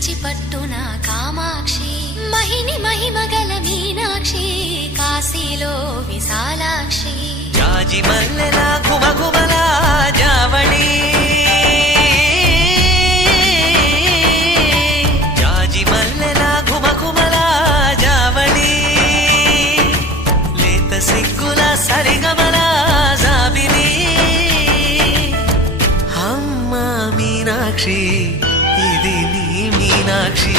కంచి పట్టున కామాక్షి మహిని మహిమగల మీనాక్షి కాశీలో విశాలాక్షి జాజి మల్లెల ఘుమఘుమల జావళి జాజి మల్లెల ఘుమఘుమల జావళి లేత సిగ్గుల సరిగమల జాబిలి అమ్మ మీనాక్షి ఇది నీ మీనాక్షి